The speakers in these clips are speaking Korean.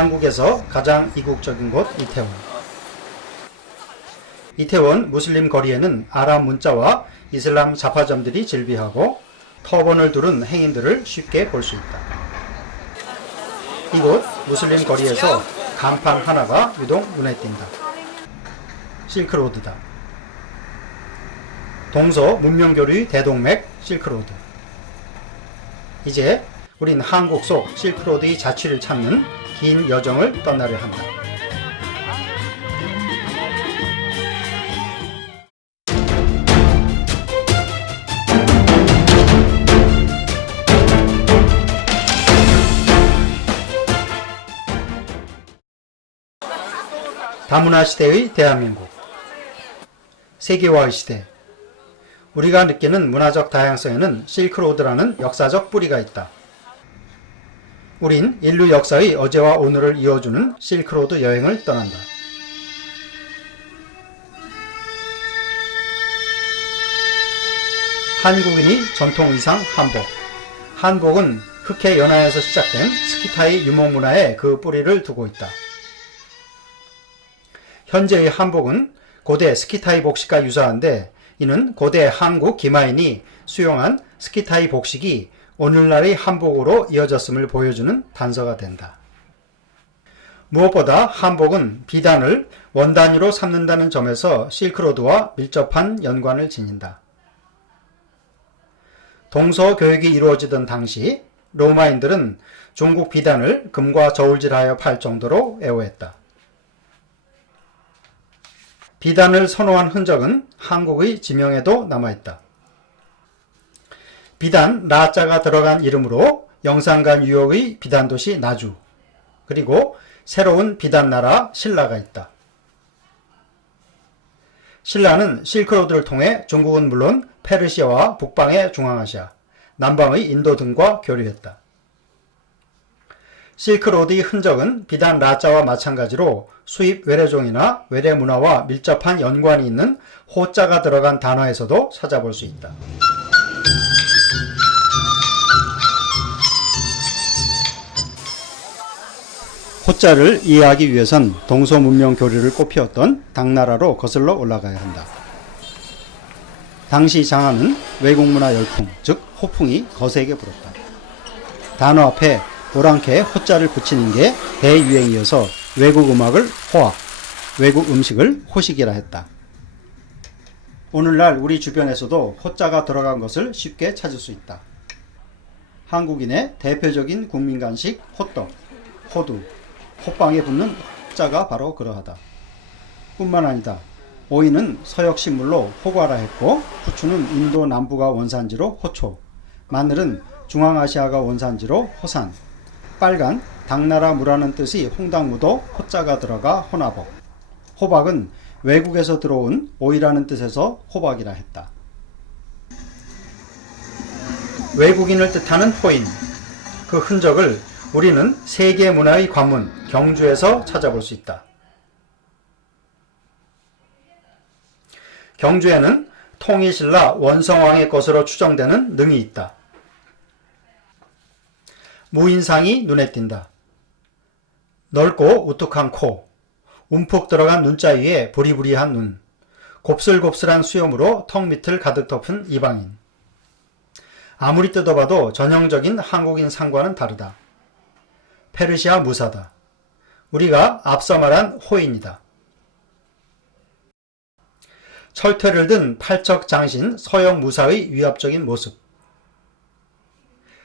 한국에서 가장 이국적인 곳 이태원. 이태원 무슬림 거리에는 아랍 문자와 이슬람 잡화점들이 즐비하고 터번을 두른 행인들을 쉽게 볼 수 있다. 이곳 무슬림 거리에서 간판 하나가 유독 눈에 띈다. 실크로드다. 동서 문명교류의 대동맥 실크로드. 이제 우린 한국 속 실크로드의 자취를 찾는 긴 여정을 떠나려 한다. 다문화 시대의 대한민국. 세계화의 시대. 우리가 느끼는 문화적 다양성에는 실크로드라는 역사적 뿌리가 있다. 우린 인류 역사의 어제와 오늘을 이어주는 실크로드 여행을 떠난다. 한국인이 전통 의상 한복. 한복은 흑해 연안에서 시작된 스키타이 유목문화에 그 뿌리를 두고 있다. 현재의 한복은 고대 스키타이 복식과 유사한데 이는 고대 한국 기마인이 수용한 스키타이 복식이 오늘날의 한복으로 이어졌음을 보여주는 단서가 된다. 무엇보다 한복은 비단을 원단위로 삼는다는 점에서 실크로드와 밀접한 연관을 지닌다. 동서 교육이 이루어지던 당시 로마인들은 중국 비단을 금과 저울질하여 팔 정도로 애호했다. 비단을 선호한 흔적은 한국의 지명에도 남아있다. 비단 라자가 들어간 이름으로 영산간 유역의 비단도시 나주, 그리고 새로운 비단나라 신라가 있다. 신라는 실크로드를 통해 중국은 물론 페르시아와 북방의 중앙아시아, 남방의 인도 등과 교류했다. 실크로드의 흔적은 비단 라자와 마찬가지로 수입 외래종이나 외래 문화와 밀접한 연관이 있는 호자가 들어간 단어에서도 찾아볼 수 있다. 호자를 이해하기 위해선 동서문명 교류를 꽃피웠던 당나라로 거슬러 올라가야 한다. 당시 장안은 외국문화 열풍, 즉 호풍이 거세게 불었다. 단어 앞에 오랑캐 호자를 붙이는 게 대유행이어서 외국 음악을 호악, 외국 음식을 호식이라 했다. 오늘날 우리 주변에서도 호자가 들어간 것을 쉽게 찾을 수 있다. 한국인의 대표적인 국민간식 호떡, 호두, 호빵에 붙는 호자가 바로 그러하다. 뿐만 아니다. 오이는 서역식물로 호과라 했고, 후추는 인도 남부가 원산지로 호초, 마늘은 중앙아시아가 원산지로 호산, 빨간 당나라 무라는 뜻이 홍당무도 호자가 들어가 호나복, 호박은 외국에서 들어온 오이라는 뜻에서 호박이라 했다. 외국인을 뜻하는 호인, 그 흔적을 우리는 세계 문화의 관문 경주에서 찾아볼 수 있다. 경주에는 통일신라 원성왕의 것으로 추정되는 능이 있다. 무인상이 눈에 띈다. 넓고 우뚝한 코, 움푹 들어간 눈자 위에 부리부리한 눈, 곱슬곱슬한 수염으로 턱 밑을 가득 덮은 이방인. 아무리 뜯어봐도 전형적인 한국인 상과는 다르다. 페르시아 무사다. 우리가 앞서 말한 호인이다. 철퇴를 든 팔척 장신 서역 무사의 위협적인 모습.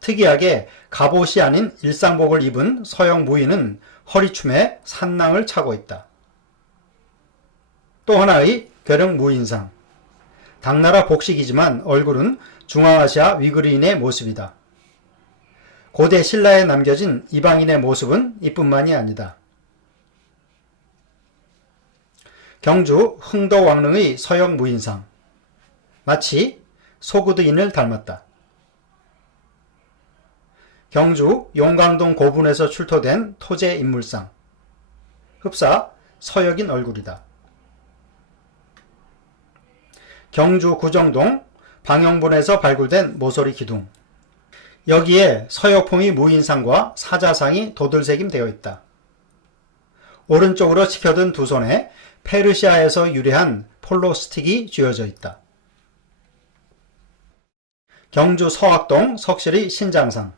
특이하게 갑옷이 아닌 일상복을 입은 서역 무인은 허리춤에 산낭을 차고 있다. 또 하나의 괴력 무인상. 당나라 복식이지만 얼굴은 중앙아시아 위그리인의 모습이다. 고대 신라에 남겨진 이방인의 모습은 이뿐만이 아니다. 경주 흥도왕릉의 서역 무인상. 마치 소구드인을 닮았다. 경주 용강동 고분에서 출토된 토제 인물상. 흡사 서역인 얼굴이다. 경주 구정동 방영본에서 발굴된 모서리 기둥. 여기에 서역풍의 무인상과 사자상이 도들새김되어 있다. 오른쪽으로 치켜든 두 손에 페르시아에서 유래한 폴로 스틱이 쥐어져 있다. 경주 서학동 석실의 신장상.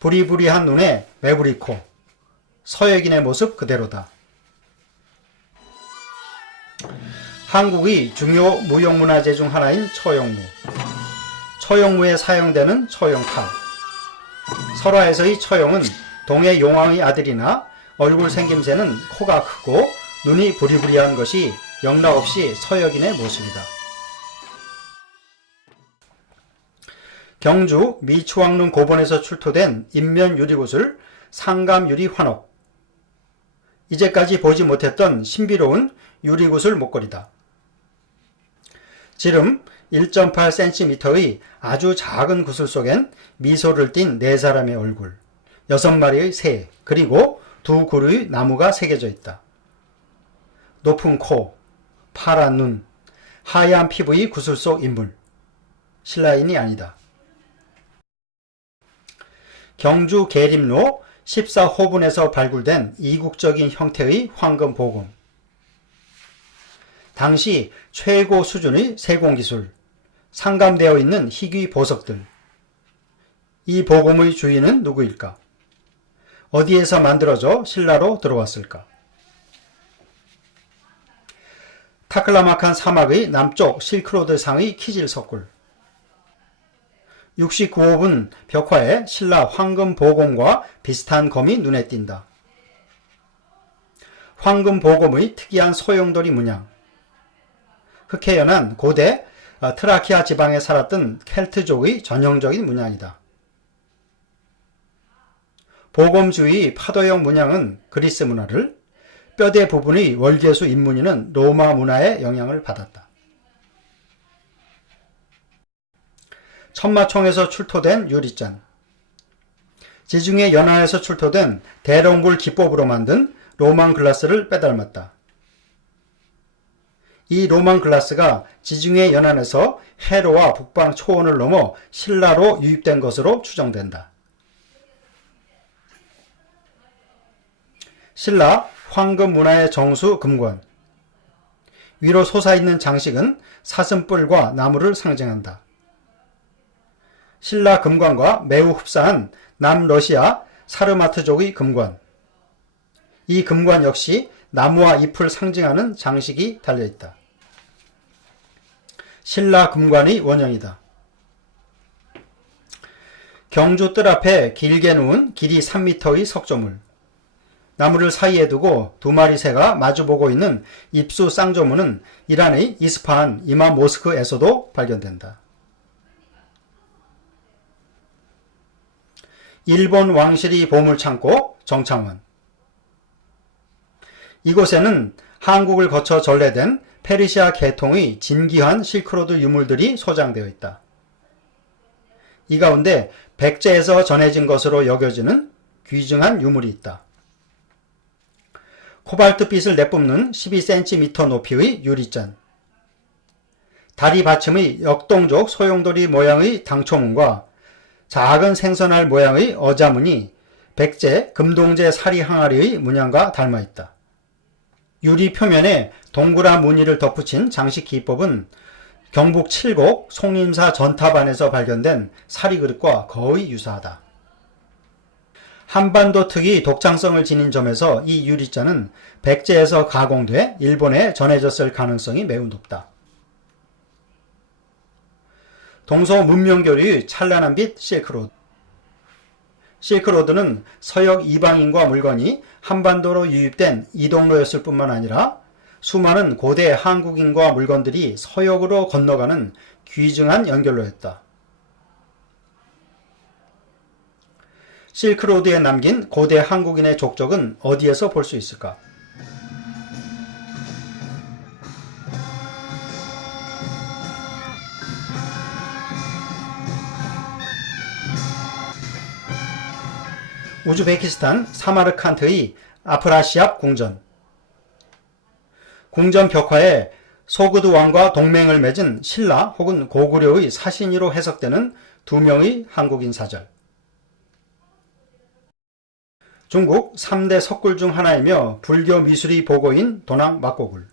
부리부리한 눈에 매부리 코. 서역인의 모습 그대로다. 한국의 중요 무형문화재 중 하나인 처용무. 처용무에 사용되는 처용칼. 설화에서의 처용은 동해 용왕의 아들이나 얼굴 생김새는 코가 크고 눈이 부리부리한 것이 영락없이 서역인의 모습이다. 경주 미추왕릉 고본에서 출토된 인면 유리구슬 상감유리 환옥. 이제까지 보지 못했던 신비로운 유리구슬 목걸이다. 지름 1.8cm의 아주 작은 구슬 속엔 미소를 띤 네 사람의 얼굴, 6마리의 새, 그리고 두 그루의 나무가 새겨져 있다. 높은 코, 파란 눈, 하얀 피부의 구슬 속 인물. 신라인이 아니다. 경주 계림로 14호분에서 발굴된 이국적인 형태의 황금 보금. 당시 최고 수준의 세공기술, 상감되어 있는 희귀 보석들. 이 보금의 주인은 누구일까? 어디에서 만들어져 신라로 들어왔을까? 타클라마칸 사막의 남쪽 실크로드 상의 키질 석굴. 69호분 벽화에 신라 황금 보검과 비슷한 검이 눈에 띈다. 황금 보검의 특이한 소용돌이 문양. 흑해연한 고대 트라키아 지방에 살았던 켈트족의 전형적인 문양이다. 보검 주위 파도형 문양은 그리스 문화를, 뼈대 부분의 월계수 인무늬는 로마 문화의 영향을 받았다. 천마총에서 출토된 유리잔. 지중해 연안에서 출토된 대롱굴 기법으로 만든 로만 글라스를 빼닮았다. 이 로만 글라스가 지중해 연안에서 해로와 북방 초원을 넘어 신라로 유입된 것으로 추정된다. 신라 황금 문화의 정수 금관. 위로 솟아있는 장식은 사슴뿔과 나무를 상징한다. 신라 금관과 매우 흡사한 남러시아 사르마트족의 금관. 이 금관 역시 나무와 잎을 상징하는 장식이 달려있다. 신라 금관의 원형이다. 경주 뜰 앞에 길게 누운 길이 3m의 석조물. 나무를 사이에 두고 두 마리 새가 마주보고 있는 입수 쌍조무는 이란의 이스파한 이맘 모스크에서도 발견된다. 일본 왕실의 보물창고 정창원. 이곳에는 한국을 거쳐 전래된 페르시아 계통의 진귀한 실크로드 유물들이 소장되어 있다. 이 가운데 백제에서 전해진 것으로 여겨지는 귀중한 유물이 있다. 코발트빛을 내뿜는 12cm 높이의 유리잔. 다리 받침의 역동적 소용돌이 모양의 당초문과 작은 생선알 모양의 어자문이 백제 금동제 사리 항아리의 문양과 닮아있다. 유리 표면에 동그란 무늬를 덧붙인 장식 기법은 경북 칠곡 송림사 전탑안에서 발견된 사리그릇과 거의 유사하다. 한반도 특이 독창성을 지닌 점에서 이 유리잔은 백제에서 가공돼 일본에 전해졌을 가능성이 매우 높다. 동서 문명교류의 찬란한 빛 실크로드. 실크로드는 서역 이방인과 물건이 한반도로 유입된 이동로였을 뿐만 아니라 수많은 고대 한국인과 물건들이 서역으로 건너가는 귀중한 연결로였다. 실크로드에 남긴 고대 한국인의 족적은 어디에서 볼 수 있을까? 우즈베키스탄 사마르칸트의 아프라시압 궁전. 궁전 벽화에 소그드 왕과 동맹을 맺은 신라 혹은 고구려의 사신으로 해석되는 두 명의 한국인 사절. 중국 3대 석굴 중 하나이며 불교 미술이 보고인 도낭 막고굴.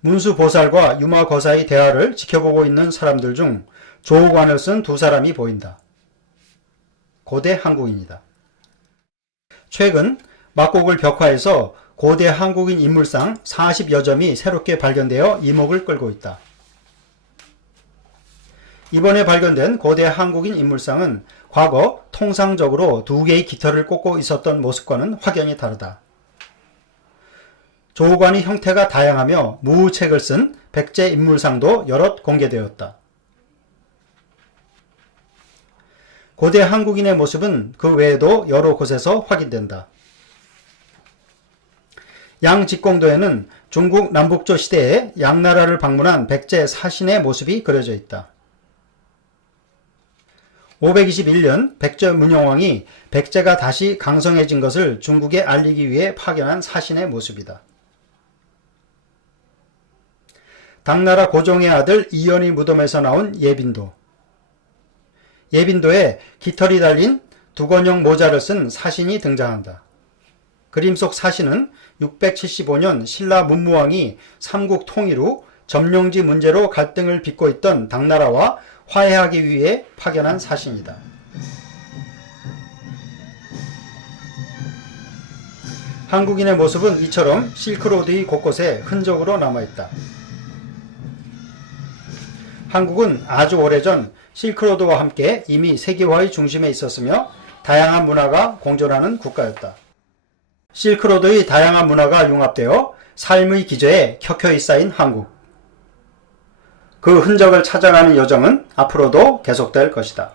문수보살과 유마거사의 대화를 지켜보고 있는 사람들 중 조우관을 쓴 두 사람이 보인다. 고대 한국인이다. 최근 막고굴 벽화에서 고대 한국인 인물상 40여 점이 새롭게 발견되어 이목을 끌고 있다. 이번에 발견된 고대 한국인 인물상은 과거 통상적으로 두 개의 깃털을 꽂고 있었던 모습과는 확연히 다르다. 조우관의 형태가 다양하며 무책을 쓴 백제 인물상도 여럿 공개되었다. 고대 한국인의 모습은 그 외에도 여러 곳에서 확인된다. 양직공도에는 중국 남북조 시대에 양나라를 방문한 백제 사신의 모습이 그려져 있다. 521년 백제 문영왕이 백제가 다시 강성해진 것을 중국에 알리기 위해 파견한 사신의 모습이다. 당나라 고종의 아들 이연의 무덤에서 나온 예빈도. 예빈도에 깃털이 달린 두건형 모자를 쓴 사신이 등장한다. 그림 속 사신은 675년 신라 문무왕이 삼국 통일 후 점령지 문제로 갈등을 빚고 있던 당나라와 화해하기 위해 파견한 사신이다. 한국인의 모습은 이처럼 실크로드의 곳곳에 흔적으로 남아있다. 한국은 아주 오래전 실크로드와 함께 이미 세계화의 중심에 있었으며 다양한 문화가 공존하는 국가였다. 실크로드의 다양한 문화가 융합되어 삶의 기저에 켜켜이 쌓인 한국. 그 흔적을 찾아가는 여정은 앞으로도 계속될 것이다.